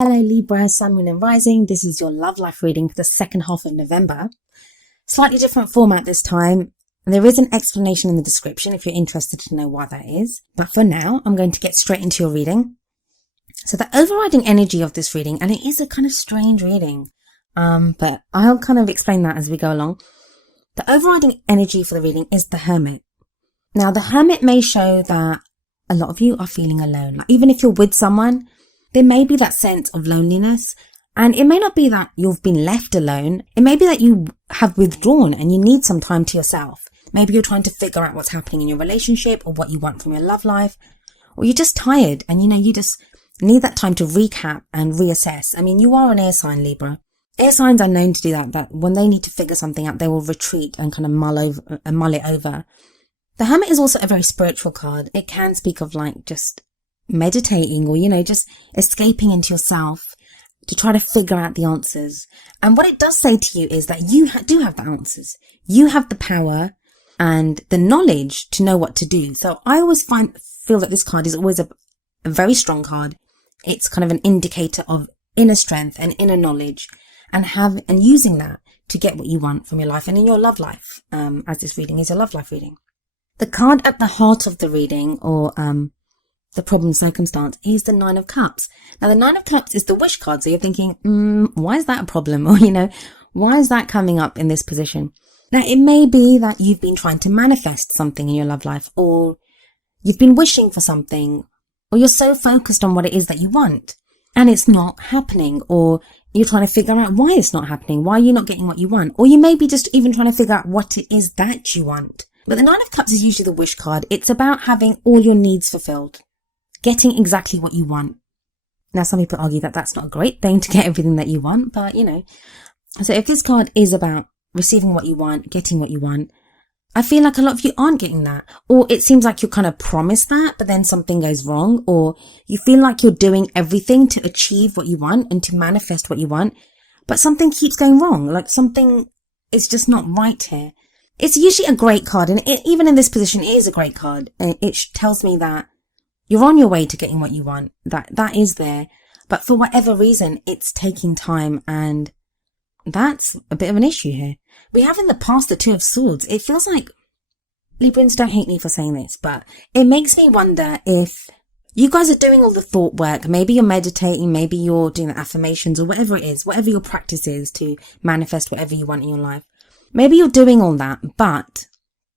Hello Libra, Sun, Moon and Rising. This is your love life reading for the second half of November. Slightly different format this time. There is an explanation in the description if you're interested to know why that is. But for now, I'm going to get straight into your reading. So the overriding energy of this reading, and it is a kind of strange reading, but I'll kind of explain that as we go along. The overriding energy for the reading is the Hermit. Now the Hermit may show that a lot of you are feeling alone. Like even if you're with someone, there may be that sense of loneliness, and it may not be that you've been left alone. It may be that you have withdrawn and you need some time to yourself. Maybe you're trying to figure out what's happening in your relationship or what you want from your love life, or you're just tired and you just need that time to recap and reassess. I mean, you are an air sign, Libra. Air signs are known to do that when they need to figure something out, they will retreat and kind of mull it over. The Hermit is also a very spiritual card. It can speak of like just meditating or, just escaping into yourself to try to figure out the answers. And what it does say to you is that you do have the answers. You have the power and the knowledge to know what to do. So I always feel that this card is always a very strong card. It's kind of an indicator of inner strength and inner knowledge and using that to get what you want from your life and in your love life, as this reading is a love life reading. The card at the heart of the reading, or the problem circumstance, is the Nine of Cups. Now the Nine of Cups is the wish card. So you're thinking, why is that a problem? Or, why is that coming up in this position? Now it may be that you've been trying to manifest something in your love life, or you've been wishing for something, or you're so focused on what it is that you want and it's not happening, or you're trying to figure out why it's not happening, why you're not getting what you want, or you may be just even trying to figure out what it is that you want. But the Nine of Cups is usually the wish card. It's about having all your needs fulfilled. Getting exactly what you want. Now, some people argue that that's not a great thing to get everything that you want, but So if this card is about receiving what you want, getting what you want, I feel like a lot of you aren't getting that. Or it seems like you're kind of promised that, but then something goes wrong. Or you feel like you're doing everything to achieve what you want and to manifest what you want, but something keeps going wrong. Like something is just not right here. It's usually a great card, and even in this position, it is a great card. And it tells me that you're on your way to getting what you want. That is there. But for whatever reason, it's taking time, and that's a bit of an issue here. We have in the past the Two of Swords. It feels like, Librans, don't hate me for saying this, but it makes me wonder if you guys are doing all the thought work. Maybe you're meditating, maybe you're doing the affirmations or whatever it is, whatever your practice is to manifest whatever you want in your life. Maybe you're doing all that, but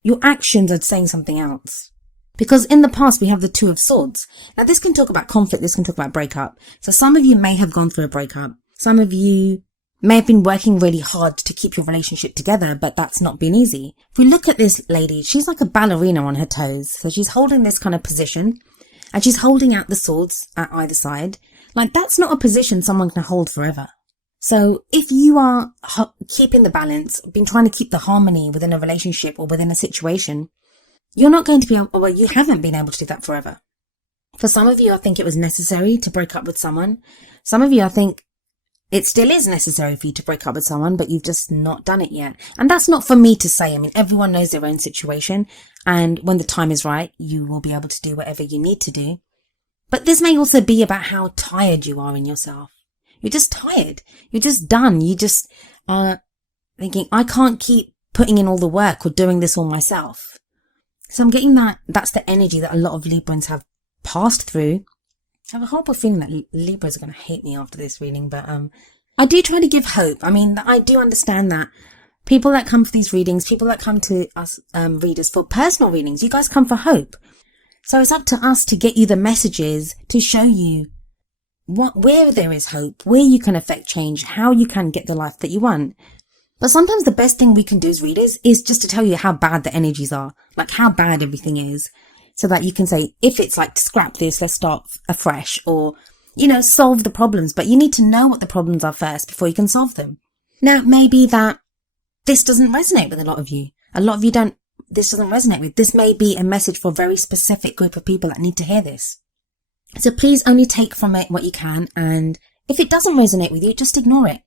your actions are saying something else. Because in the past, we have the Two of Swords. Now, this can talk about conflict. This can talk about breakup. So some of you may have gone through a breakup. Some of you may have been working really hard to keep your relationship together, but that's not been easy. If we look at this lady, she's like a ballerina on her toes. So she's holding this kind of position, and she's holding out the swords at either side. Like, that's not a position someone can hold forever. So if you are keeping the balance, been trying to keep the harmony within a relationship or within a situation, you're not going to be able, you haven't been able to do that forever. For some of you, I think it was necessary to break up with someone. Some of you, I think it still is necessary for you to break up with someone, but you've just not done it yet. And that's not for me to say. I mean, everyone knows their own situation. And when the time is right, you will be able to do whatever you need to do. But this may also be about how tired you are in yourself. You're just tired. You're just done. You just are thinking, I can't keep putting in all the work or doing this all myself. So I'm getting that's the energy that a lot of Librans have passed through. I have a horrible feeling that Libras are going to hate me after this reading, but I do try to give hope. I mean, I do understand that people that come for these readings, people that come to us readers for personal readings, you guys come for hope. So it's up to us to get you the messages to show you where there is hope, where you can affect change, how you can get the life that you want. But sometimes the best thing we can do as readers is just to tell you how bad the energies are, like how bad everything is, so that you can say, if it's like, scrap this, let's start afresh, or, solve the problems. But you need to know what the problems are first before you can solve them. Now, it may be that this doesn't resonate with a lot of you. A lot of you this doesn't resonate with. This may be a message for a very specific group of people that need to hear this. So please only take from it what you can, and if it doesn't resonate with you, just ignore it.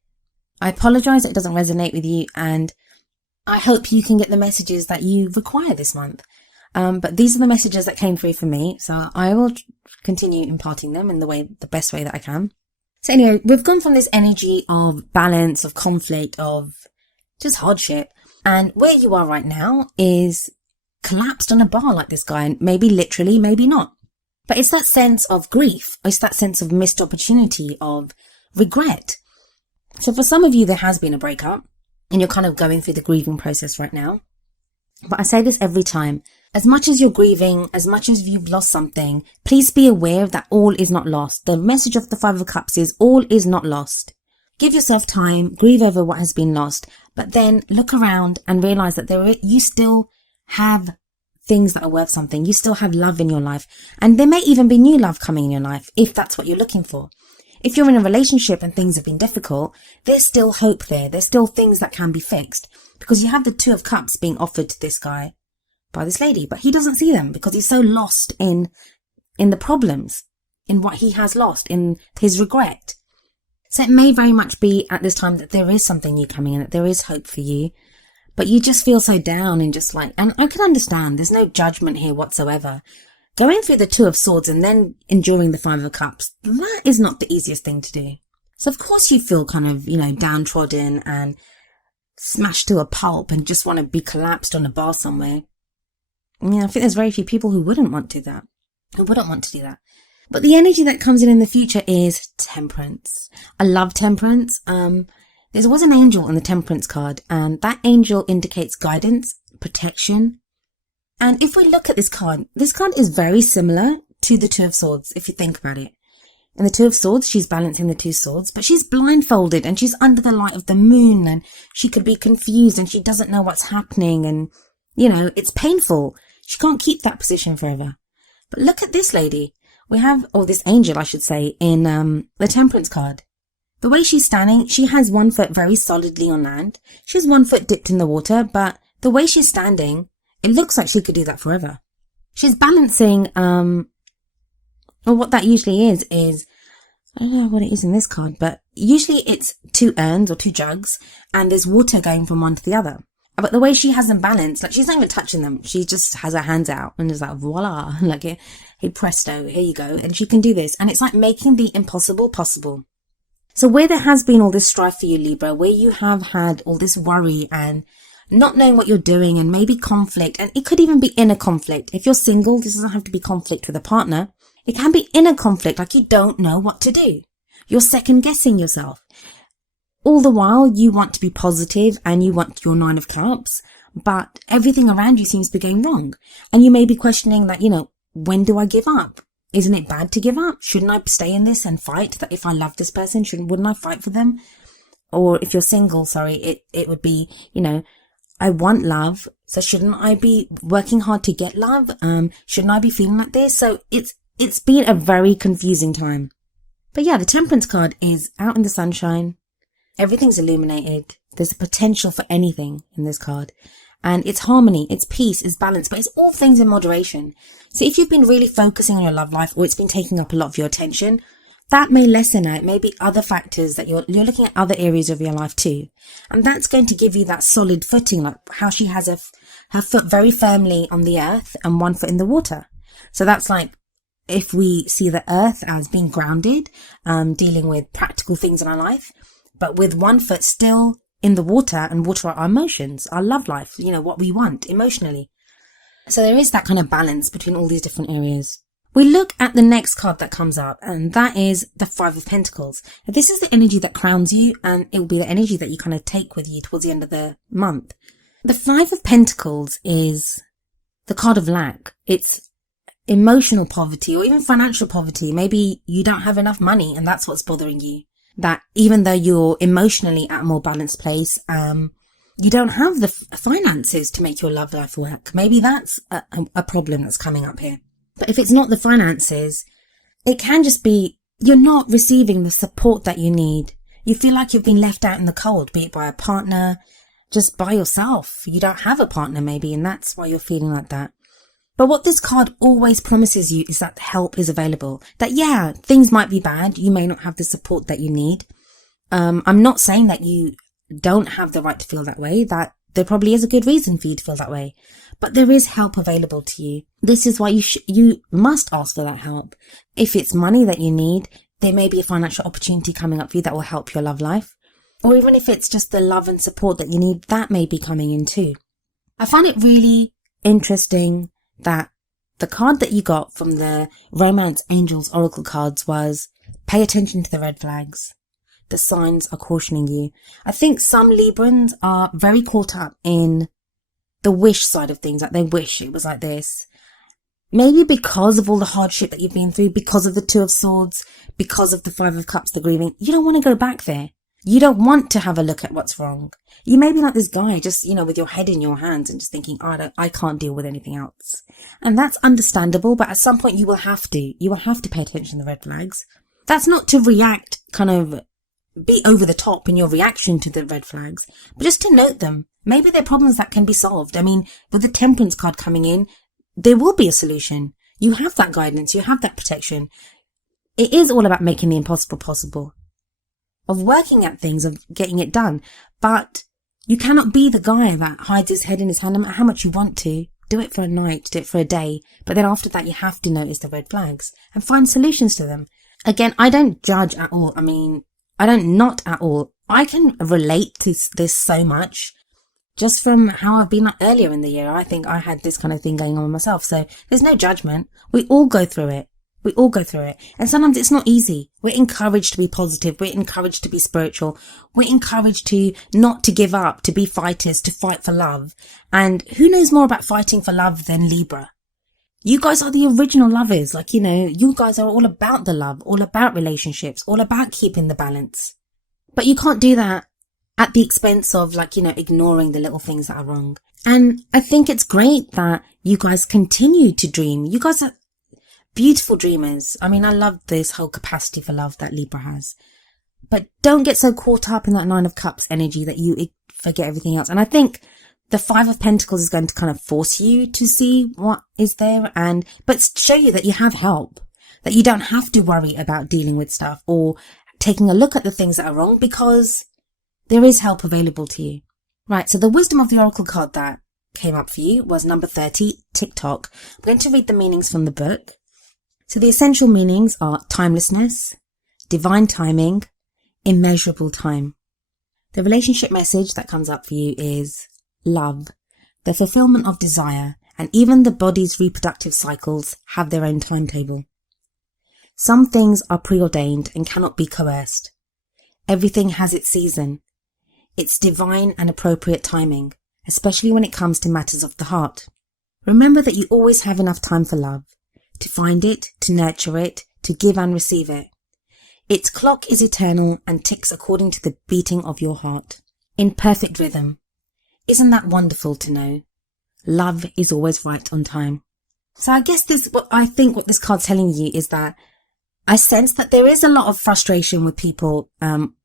I apologize that it doesn't resonate with you, and I hope you can get the messages that you require this month. But these are the messages that came through for me, so I will continue imparting them in the best way that I can. So anyway, we've gone from this energy of balance, of conflict, of just hardship. And where you are right now is collapsed on a bar like this guy. And maybe literally, maybe not. But it's that sense of grief. It's that sense of missed opportunity, of regret. So for some of you, there has been a breakup and you're kind of going through the grieving process right now. But I say this every time. As much as you're grieving, as much as you've lost something, please be aware that all is not lost. The message of the Five of Cups is all is not lost. Give yourself time, grieve over what has been lost, but then look around and realize that you still have things that are worth something. You still have love in your life. And there may even be new love coming in your life if that's what you're looking for. If you're in a relationship and things have been difficult, there's still hope there. There's still things that can be fixed because you have the Two of Cups being offered to this guy by this lady, but he doesn't see them because he's so lost in the problems, in what he has lost, in his regret. So it may very much be at this time that there is something new coming in, that there is hope for you, but you just feel so down and just like, and I can understand, there's no judgment here whatsoever. Going through the Two of Swords and then enduring the Five of Cups, that is not the easiest thing to do. So of course you feel kind of, downtrodden and smashed to a pulp and just want to be collapsed on a bar somewhere. I think there's very few people who wouldn't want to do that. But the energy that comes in the future is Temperance. I love Temperance. There was an angel on the Temperance card, and that angel indicates guidance, protection. And if we look at this card is very similar to the Two of Swords, if you think about it. In the Two of Swords, she's balancing the two swords, but she's blindfolded and she's under the light of the moon and she could be confused and she doesn't know what's happening and, it's painful. She can't keep that position forever. But look at this lady. We have, or this angel, I should say, in the Temperance card. The way she's standing, she has one foot very solidly on land. She has one foot dipped in the water, but the way she's standing, it looks like she could do that forever. She's balancing, or what that usually is, I don't know what it is in this card, but usually it's two urns or two jugs, and there's water going from one to the other. But the way she has them balanced, like she's not even touching them. She just has her hands out and is like, voila, like, hey presto, here you go. And she can do this. And it's like making the impossible possible. So where there has been all this strife for you, Libra, where you have had all this worry and not knowing what you're doing and maybe conflict, and it could even be inner conflict. If you're single, this doesn't have to be conflict with a partner. It can be inner conflict, like you don't know what to do. You're second guessing yourself. All the while, you want to be positive and you want your Nine of Cups, but everything around you seems to be going wrong. And you may be questioning that, when do I give up? Isn't it bad to give up? Shouldn't I stay in this and fight? That if I love this person, wouldn't I fight for them? Or if you're single, it would be, I want love. So shouldn't I be working hard to get love? Shouldn't I be feeling like this? So it's been a very confusing time. But yeah, the Temperance card is out in the sunshine. Everything's illuminated. There's a potential for anything in this card. And it's harmony, it's peace, it's balance, but it's all things in moderation. So if you've been really focusing on your love life or it's been taking up a lot of your attention, that may lessen out. Maybe other factors that you're looking at other areas of your life too. And that's going to give you that solid footing, like how she has her foot very firmly on the earth and one foot in the water. So that's like, if we see the earth as being grounded, dealing with practical things in our life, but with one foot still in the water, and water are our emotions, our love life, what we want emotionally. So there is that kind of balance between all these different areas. We look at the next card that comes up, and that is the Five of Pentacles. This is the energy that crowns you, and it will be the energy that you kind of take with you towards the end of the month. The Five of Pentacles is the card of lack. It's emotional poverty or even financial poverty. Maybe you don't have enough money and that's what's bothering you. That even though you're emotionally at a more balanced place, you don't have the finances to make your love life work. Maybe that's a problem that's coming up here. But if it's not the finances, it can just be you're not receiving the support that you need. You feel like you've been left out in the cold, be it by a partner, just by yourself. You don't have a partner maybe, and that's why you're feeling like that. But what this card always promises you is that help is available. That, yeah, things might be bad. You may not have the support that you need. I'm not saying that you don't have the right to feel that way, that there probably is a good reason for you to feel that way. But there is help available to you. This is why you must ask for that help. If it's money that you need, there may be a financial opportunity coming up for you that will help your love life. Or even if it's just the love and support that you need, that may be coming in too. I find it really interesting that the card that you got from the Romance Angels Oracle cards was pay attention to the red flags. The signs are cautioning you. I think some Librans are very caught up in the wish side of things, like they wish it was like this. Maybe because of all the hardship that you've been through, because of the Two of Swords, because of the Five of Cups, the grieving, you don't want to go back there. You don't want to have a look at what's wrong. You may be like this guy, just, with your head in your hands and just thinking, I can't deal with anything else. And that's understandable, but at some point you will have to. You will have to pay attention to the red flags. That's not to react, be over the top in your reaction to the red flags, but just to note them. Maybe they're problems that can be solved. With the Temperance card coming in, there will be a solution. You have that guidance. You have that protection. It is all about making the impossible possible, of working at things, of getting it done. But you cannot be the guy that hides his head in his hand no matter how much you want to. Do it for a night, do it for a day. But then after that, you have to notice the red flags and find solutions to them. Again, I don't judge at all. I don't not at all. I can relate to this so much. Just from how I've been earlier in the year, I think I had this kind of thing going on with myself. So there's no judgment. We all go through it. And sometimes it's not easy. We're encouraged to be positive. We're encouraged to be spiritual. We're encouraged to not to give up, to be fighters, to fight for love. And who knows more about fighting for love than Libra? You guys are the original lovers. You guys are all about the love, all about relationships, all about keeping the balance. But you can't do that at the expense of ignoring the little things that are wrong. And I think it's great that you guys continue to dream. You guys are beautiful dreamers. I love this whole capacity for love that Libra has. But don't get so caught up in that Nine of Cups energy that you forget everything else. And I think the Five of Pentacles is going to kind of force you to see what is there but show you that you have help, that you don't have to worry about dealing with stuff or taking a look at the things that are wrong, because there is help available to you. Right, so the wisdom of the Oracle card that came up for you was number 30, TikTok. I'm going to read the meanings from the book. So the essential meanings are timelessness, divine timing, immeasurable time. The relationship message that comes up for you is love, the fulfillment of desire, and even the body's reproductive cycles have their own timetable. Some things are preordained and cannot be coerced. Everything has its season. It's divine and appropriate timing, especially when it comes to matters of the heart. Remember that you always have enough time for love, to find it, to nurture it, to give and receive it. Its clock is eternal and ticks according to the beating of your heart, in perfect rhythm. Isn't that wonderful to know? Love is always right on time. So I guess what this card's telling you is that I sense that there is a lot of frustration with people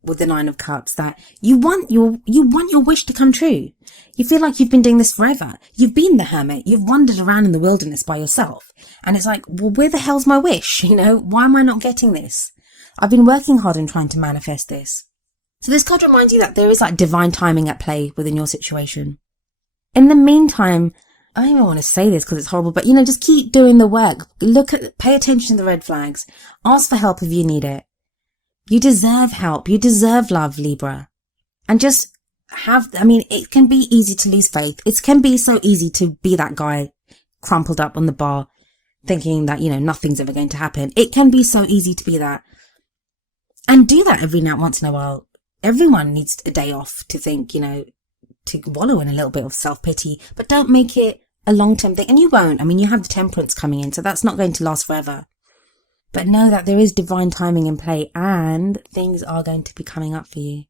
with the Nine of Cups, that you want your wish to come true. You feel like you've been doing this forever. You've been the hermit. You've wandered around in the wilderness by yourself. And it's like, well, where the hell's my wish? Why am I not getting this? I've been working hard and trying to manifest this. So this card reminds you that there is divine timing at play within your situation. In the meantime, I don't even want to say this because it's horrible, but just keep doing the work. Pay attention to the red flags. Ask for help if you need it. You deserve help. You deserve love, Libra. And just it can be easy to lose faith. It can be so easy to be that guy crumpled up on the bar thinking that, nothing's ever going to happen. It can be so easy to be that. And do that once in a while. Everyone needs a day off to think, to wallow in a little bit of self-pity, but don't make it a long-term thing. And you won't. You have the Temperance coming in, so that's not going to last forever. But know that there is divine timing in play and things are going to be coming up for you.